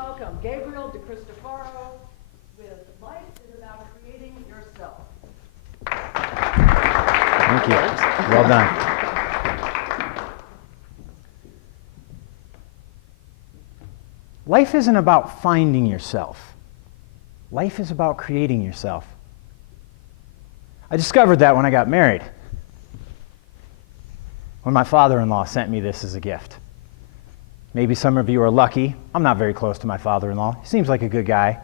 welcome Gabriel DiCristofaro with Life is About Creating Yourself. Thank you. Well done. Life isn't about finding yourself. Life is about creating yourself. I discovered that when I got married, when my father-in-law sent me this as a gift. Maybe some of you are lucky. I'm not very close to my father-in-law. He seems like a good guy,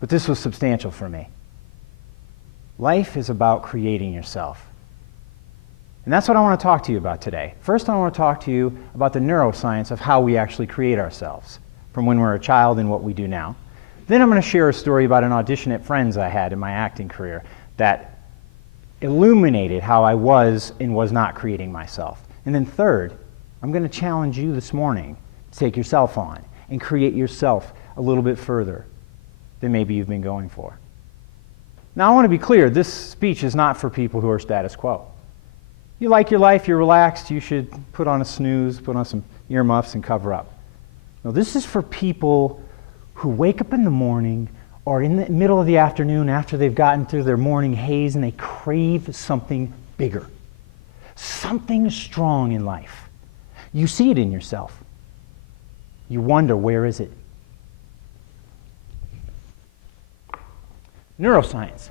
but this was substantial for me. Life is about creating yourself. And that's what I want to talk to you about today. First, I want to talk to you about the neuroscience of how we actually create ourselves, from when we're a child and what we do now. Then I'm going to share a story about an audition at Friends I had in my acting career that illuminated how I was and was not creating myself. And then third, I'm going to challenge you this morning to take yourself on and create yourself a little bit further than maybe you've been going for. Now, I want to be clear, this speech is not for people who are status quo. You like your life, you're relaxed, you should put on a snooze, put on some earmuffs and cover up. No, this is for people who wake up in the morning or in the middle of the afternoon after they've gotten through their morning haze and they crave something bigger, something strong in life. You see it in yourself. You wonder, where is it? Neuroscience.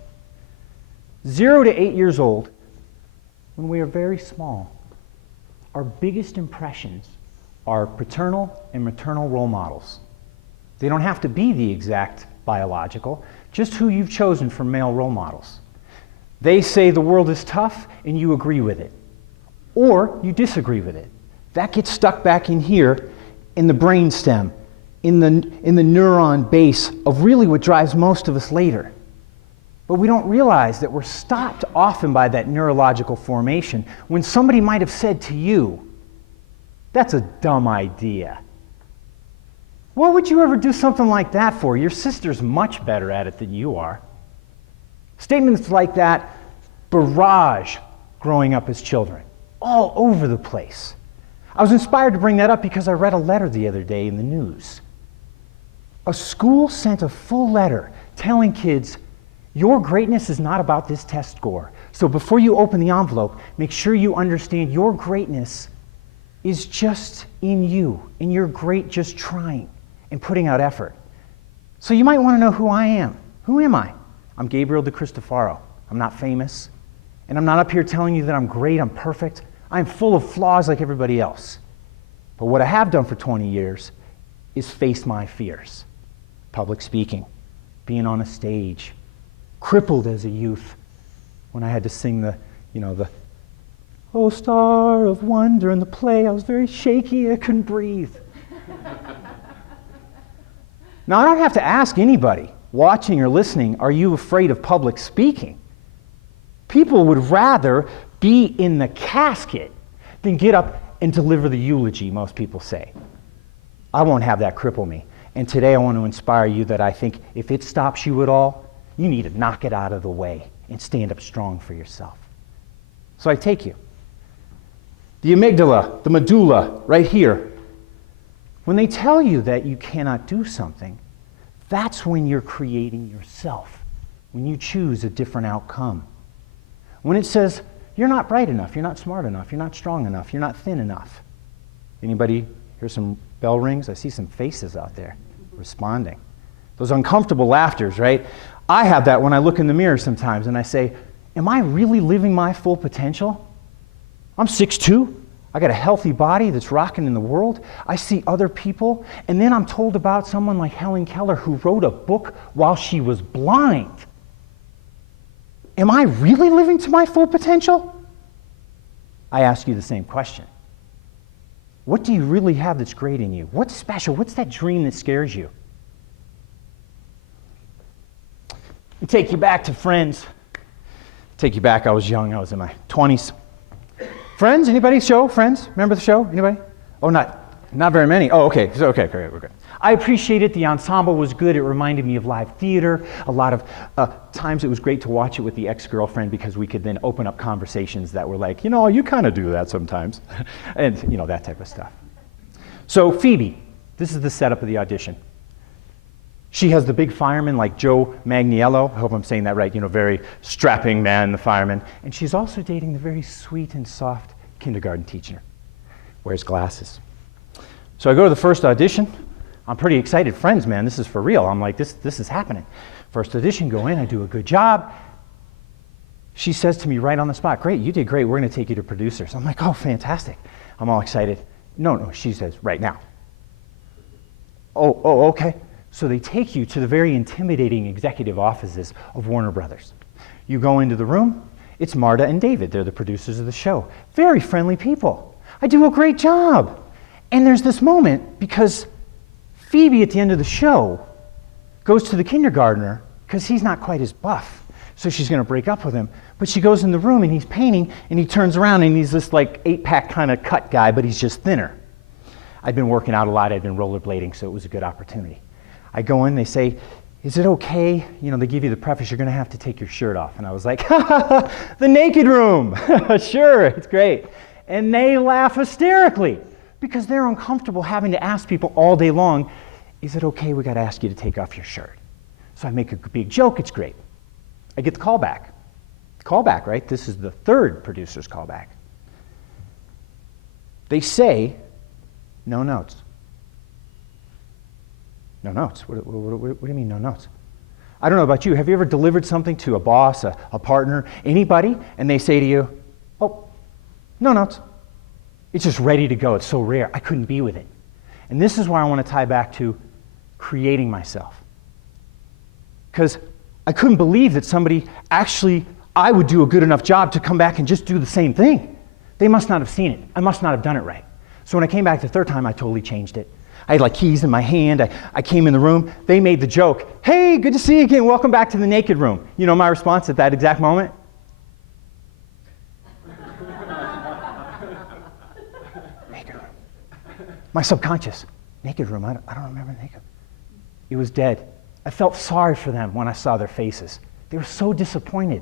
0 to 8 years old, when we are very small, our biggest impressions are paternal and maternal role models. They don't have to be the exact biological, just who you've chosen for male role models. They say the world is tough and you agree with it, or you disagree with it. That gets stuck back in here in the brainstem, in the neuron base of really what drives most of us later. But we don't realize that we're stopped often by that neurological formation when somebody might have said to you, "That's a dumb idea." What would you ever do something like that for? Your sister's much better at it than you are. Statements like that barrage growing up as children, all over the place. I was inspired to bring that up because I read a letter the other day in the news. A school sent a full letter telling kids, your greatness is not about this test score. So before you open the envelope, make sure you understand your greatness is just in you, and you're great just trying and putting out effort. So you might want to know who I am. Who am I? I'm Gabriel DiCristofaro. I'm not famous, and I'm not up here telling you that I'm great, I'm perfect. I'm full of flaws like everybody else. But what I have done for 20 years is face my fears. Public speaking, being on a stage, crippled as a youth when I had to sing the "Oh, Star of Wonder" in the play. I was very shaky, I couldn't breathe. Now, I don't have to ask anybody watching or listening, are you afraid of public speaking? People would rather be in the casket than get up and deliver the eulogy, most people say. I won't have that cripple me. And today I want to inspire you that I think if it stops you at all, you need to knock it out of the way and stand up strong for yourself. So I take you. The amygdala, the medulla, right here. When they tell you that you cannot do something, that's when you're creating yourself, when you choose a different outcome. When it says, you're not bright enough, you're not smart enough, you're not strong enough, you're not thin enough. Anybody hear some bell rings? I see some faces out there responding. Those uncomfortable laughters, right? I have that when I look in the mirror sometimes and I say, am I really living my full potential? I'm 6'2". I got a healthy body that's rocking in the world. I see other people, and then I'm told about someone like Helen Keller who wrote a book while she was blind. Am I really living to my full potential? I ask you the same question. What do you really have that's great in you? What's special? What's that dream that scares you? I take you back to Friends. Take you back, I was young, I was in my 20s. Friends, anybody? Show, Friends? Remember the show? Anybody? Oh, not very many. Oh, okay, so, okay, great, we're good. I appreciate it, the ensemble was good, it reminded me of live theater. A lot of times it was great to watch it with the ex-girlfriend because we could then open up conversations that were like, you kind of do that sometimes. And, that type of stuff. So Phoebe, this is the setup of the audition. She has the big fireman like Joe Magniello. I hope I'm saying that right. Very strapping man, the fireman. And she's also dating the very sweet and soft kindergarten teacher. Wears glasses. So I go to the first audition. I'm pretty excited. Friends, man, this is for real. I'm like, this is happening. First audition, go in, I do a good job. She says to me right on the spot, great, you did great. We're going to take you to producers. I'm like, oh, fantastic. I'm all excited. No, she says, right now. Oh, okay. So they take you to the very intimidating executive offices of Warner Brothers. You go into the room. It's Marta and David. They're the producers of the show. Very friendly people. I do a great job. And there's this moment because Phoebe at the end of the show goes to the kindergartner because he's not quite as buff. So she's going to break up with him. But she goes in the room and he's painting and he turns around and he's this like 8-pack kind of cut guy, but he's just thinner. I'd been working out a lot. I'd been rollerblading, so it was a good opportunity. I go in, they say, is it okay? They give you the preface, you're going to have to take your shirt off. And I was like, the naked room. Sure, it's great. And they laugh hysterically because they're uncomfortable having to ask people all day long, is it okay? We got to ask you to take off your shirt. So I make a big joke. It's great. I get the callback. Callback, right? This is the third producer's callback. They say, no notes. No notes? What do you mean, no notes? I don't know about you. Have you ever delivered something to a boss, a partner, anybody, and they say to you, oh, no notes. It's just ready to go. It's so rare. I couldn't be with it. And this is why I want to tie back to creating myself. Because I couldn't believe that somebody I would do a good enough job to come back and just do the same thing. They must not have seen it. I must not have done it right. So when I came back the third time, I totally changed it. I had like keys in my hand. I came in the room. They made the joke, hey, good to see you again. Welcome back to the naked room. My response at that exact moment? Naked room. My subconscious, naked room. I don't remember naked. It was dead. I felt sorry for them when I saw their faces. They were so disappointed.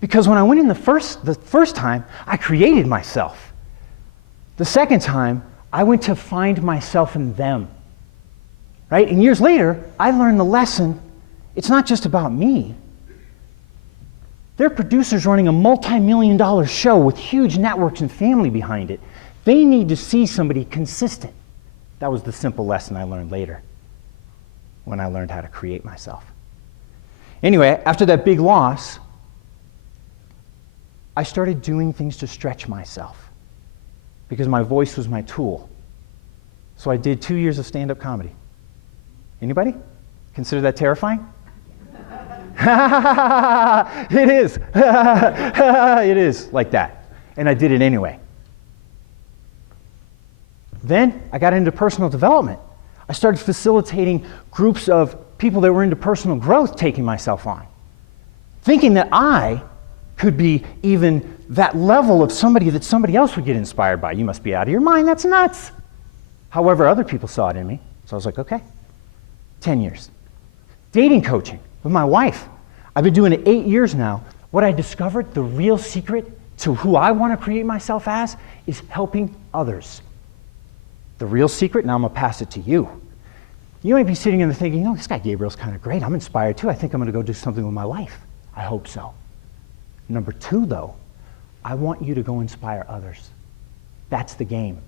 Because when I went in the first time, I created myself. The second time, I went to find myself in them, right? And years later, I learned the lesson, it's not just about me. They're producers running a multi-million-dollar show with huge networks and family behind it. They need to see somebody consistent. That was the simple lesson I learned later when I learned how to create myself. Anyway, after that big loss, I started doing things to stretch myself, because my voice was my tool. So I did 2 years of stand-up comedy. Anybody? Consider that terrifying? It is. It is like that. And I did it anyway. Then I got into personal development. I started facilitating groups of people that were into personal growth, taking myself on, thinking that I could be even that level of somebody that somebody else would get inspired by. You must be out of your mind, that's nuts. However, other people saw it in me, so I was like, okay, 10 years. Dating coaching with my wife. I've been doing it 8 years now. What I discovered, the real secret to who I want to create myself as, is helping others. The real secret, now I'm going to pass it to you. You might be sitting in there thinking, this guy Gabriel's kind of great. I'm inspired too. I think I'm going to go do something with my life. I hope so. Number 2, though, I want you to go inspire others. That's the game.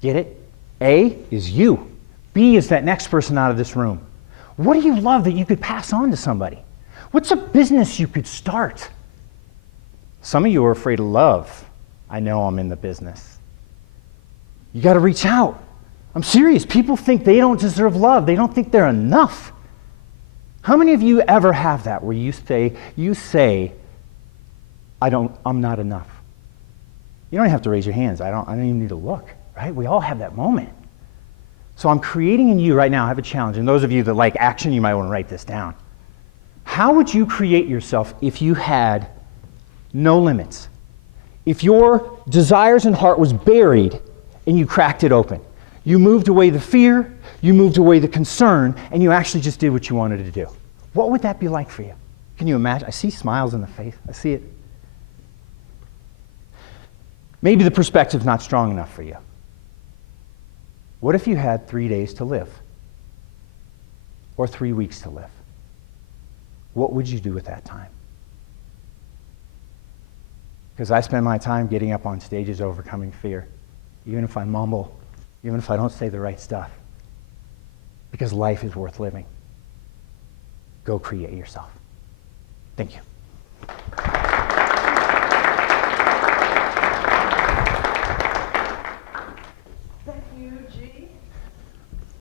Get it? A is you. B is that next person out of this room. What do you love that you could pass on to somebody? What's a business you could start? Some of you are afraid of love. I know I'm in the business. You got to reach out. I'm serious. People think they don't deserve love. They don't think they're enough. How many of you ever have that where you say, I'm not enough? You don't have to raise your hands. I don't even need to look, right? We all have that moment. So I'm creating in you right now, I have a challenge. And those of you that like action, you might want to write this down. How would you create yourself if you had no limits? If your desires and heart was buried and you cracked it open. You moved away the fear, you moved away the concern, and you actually just did what you wanted to do. What would that be like for you? Can you imagine? I see smiles in the face. I see it. Maybe the perspective's not strong enough for you. What if you had 3 days to live? or 3 weeks to live? What would you do with that time? Because I spend my time getting up on stages overcoming fear, even if I mumble, even if I don't say the right stuff. Because life is worth living. Go create yourself. Thank you.